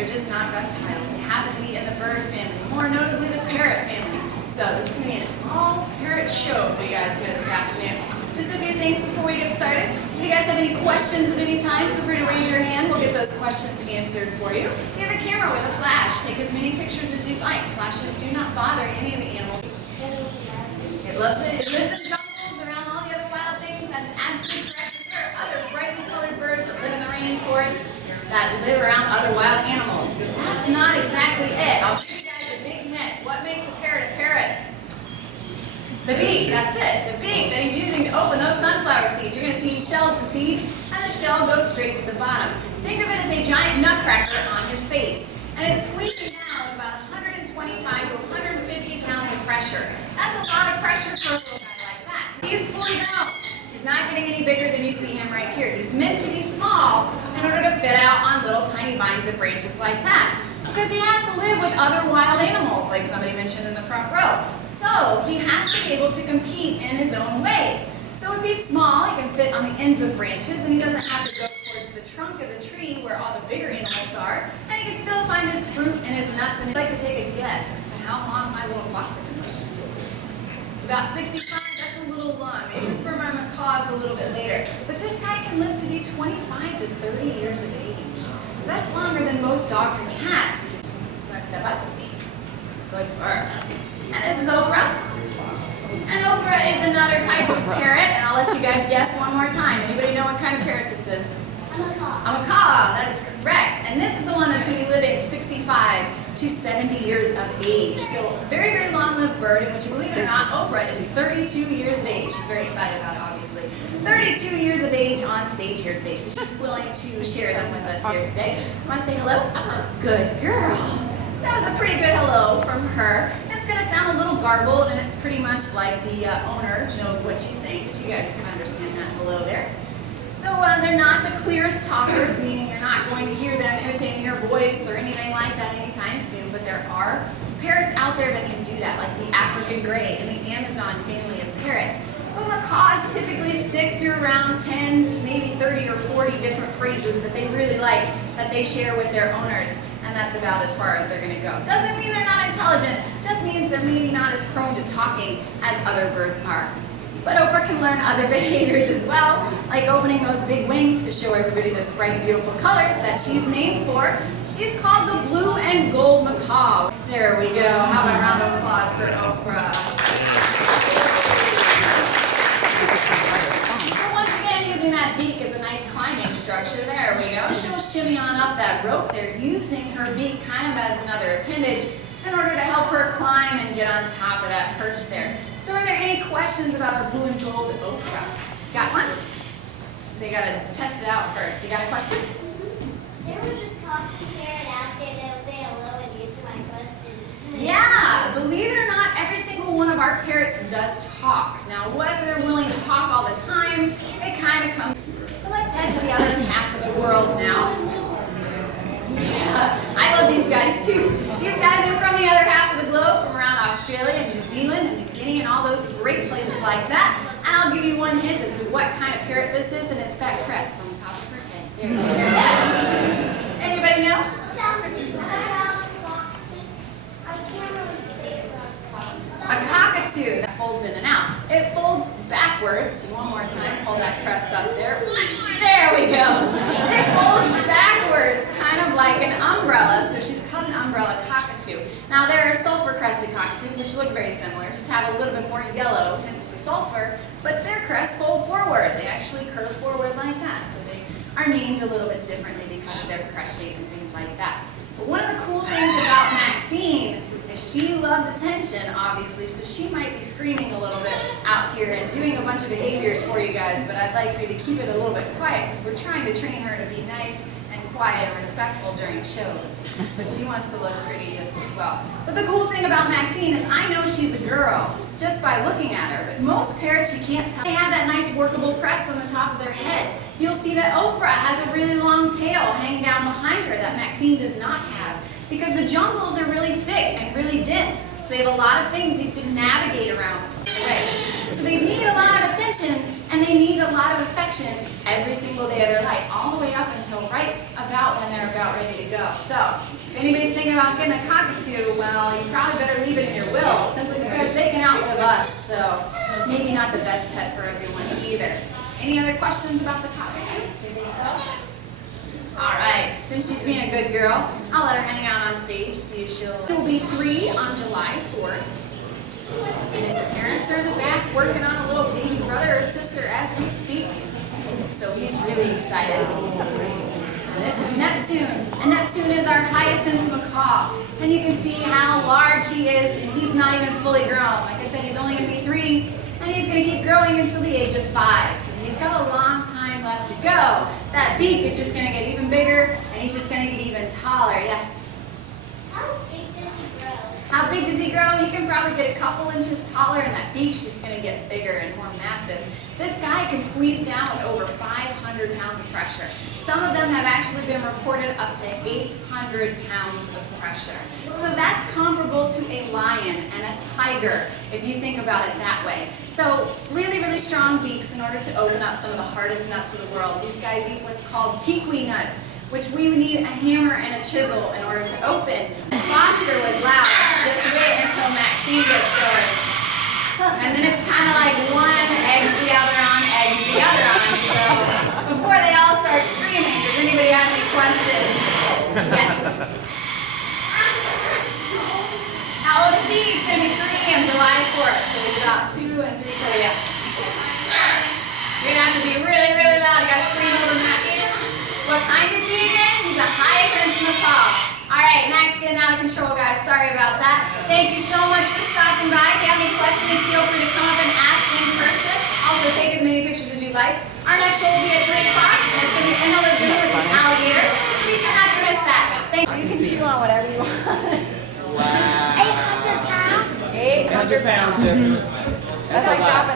They're just not reptiles. They happen to be in the bird family, more notably the parrot family. So this is going to be an all-parrot show for you guys here this afternoon. Just a few things before we get started. If you guys have any questions at any time, feel free to raise your hand. We'll get those questions answered for you. We have a camera with a flash. Take as many pictures as you like. Flashes do not bother any of the animals. It loves it. It lives in jungles around all the other wild things. That's absolutely correct. There are other brightly colored birds that live in the rainforest that live around other wild animals. That's not exactly it. I'll give you guys a big hint. What makes a parrot a parrot? The beak, that's it. The beak that he's using to open those sunflower seeds. You're going to see he shells the seed, and the shell goes straight to the bottom. Think of it as a giant nutcracker on his face. And it's squeezing down about 125 to 150 pounds of pressure. That's a lot of pressure for a little guy like that. He's fully grown. He's not getting any bigger than you see him right here. He's meant to be small in order to fit out on little tiny vines and branches like that. Because he has to live with other wild animals, like somebody mentioned in the front row. So he has to be able to compete in his own way. So if he's small, he can fit on the ends of branches, and he doesn't have to go towards the trunk of the tree where all the bigger animals are, and he can still find his fruit and his nuts. And I'd like to take a guess as to how long my little foster can live. It's about 65. That's a little long. Maybe for my macaws a little bit later. But this guy can live to be 25 to 30 years of age. So that's longer than most dogs and cats. You want to step up? Good bird. And this is Oprah. And Oprah is another type of parrot. And I'll let you guys guess one more time. Anybody know what kind of parrot this is? A macaw. A macaw. That is correct. And this is the one that's going to be living 65 to 70 years of age. So very, very long-lived bird. And would you believe it or not, Oprah is 32 years of age. She's very excited about it, obviously. 32 years of age on stage here today, so she's willing to share them with us here today. Want to say hello? Oh, good girl. So that was a pretty good hello from her. It's going to sound a little garbled, and it's pretty much like the owner knows what she's saying, but you guys can understand that hello there. So they're not the clearest talkers, meaning you're not going to hear them imitating your voice or anything like that anytime soon, but there are parrots out there that can do that, like the African gray and the Amazon family of parrots. But macaws typically stick to around 10 to maybe 30 or 40 different phrases that they really like, that they share with their owners, and that's about as far as they're going to go. Doesn't mean they're not intelligent, just means they're maybe not as prone to talking as other birds are. But Oprah can learn other behaviors as well, like opening those big wings to show everybody those bright, beautiful colors that she's named for. She's called the blue and gold macaw. There we go. How about a round of applause for Oprah? So once again, using that beak as a nice climbing structure, there we go. She'll shimmy on up that rope there, using her beak kind of as another appendage in order to help her climb and get on top of that perch there. So are there any questions about our blue and gold Oprah? Got one? So you got to test it out first. You got a question? There was a talking parrot out there that would say hello and answer my question. Yeah, believe it or not, every single one of our parrots does talk. Now, whether they're willing to talk all the time, it kind of comes. But let's head to the other half of the world now. Yeah, I love these guys too. These guys are from the other half of the globe, from around Australia, New Zealand, and New Guinea, and all those great places like that. And I'll give you one hint as to what kind of parrot this is, and it's that crest on the top of her head. There you go. Anybody know? A cockatoo. That folds in and out. It folds backwards. One more time. Hold that crest up there. There we go. It folds backwards, kind of like an umbrella. So she's called an umbrella cockatoo. Now there are sulfur-crested cockatoos, which look very similar, just have a little bit more yellow, hence the sulfur. But their crests fold forward. They actually curve forward like that. So they are named a little bit differently because of their crest shape and things like that. But one of the cool things about Maxine is she loves attention, obviously, so she might be screaming a little bit out here and doing a bunch of behaviors for you guys, but I'd like for you to keep it a little bit quiet because we're trying to train her to be nice and quiet and respectful during shows. But she wants to look pretty just as well. But the cool thing about Maxine is I know she's a girl just by looking at her, but most parrots you can't tell. They have that nice workable crest on the top of their head. You'll see that Oprah has a really long tail hanging down behind her that Maxine does not have. because the jungles are really thick and really dense. So they have a lot of things you have to navigate around. Right. So they need a lot of attention and they need a lot of affection every single day of their life, all the way up until right about when they're about ready to go. So if anybody's thinking about getting a cockatoo, well, you probably better leave it in your will, simply because they can outlive us. So maybe not the best pet for everyone either. Any other questions about the cockatoo? All right, since she's being a good girl, I'll let her hang out on stage, see if she'll... He will be 3 on July 4th. And his parents are in the back working on a little baby brother or sister as we speak. So he's really excited. And this is Neptune. And Neptune is our hyacinth macaw. And you can see how large he is, and he's not even fully grown. Like I said, he's only going to be 3, and he's going to keep growing until the age of 5. So he's got a long time left to go. That beak is just going to get even bigger, and he's just going to get even taller. Yes? How big does he grow? How big does he grow? He can probably get a couple inches taller, and that beak's just going to get bigger and more massive. This guy can squeeze down with over 500 pounds of pressure. Some of them have actually been reported up to 800 pounds of pressure. So that's comparable to a lion and a tiger, if you think about it that way. So really, really strong beaks in order to open up some of the hardest nuts in the world. These guys eat what's called kiwi nuts, which we need a hammer and a chisel in order to open. Foster was loud. Just wait until Maxine gets going. And then it's kind of like one eggs the other on, eggs the other on. So before they all start screaming, does anybody have any questions? Yes. How old is he? He's going to be 3 on July 4th. So he's about 2 and 3 quarters. Yeah. You're going to have to be really, really loud. You got to scream over Maxine. What kind is he again? He's a hyacinth macaw. All right, Max getting out of control, guys. Sorry about that. Thank you so much for stopping by. If you have any questions, feel free to come up and ask in person. Also, take as many pictures as you like. Our next show will be at 3 o'clock. It's going to be another video with the alligators. So be sure not to miss that. Thank you. You can chew on whatever you want. Wow. 800 pounds? 800 pounds, Jeffrey. That's like dropping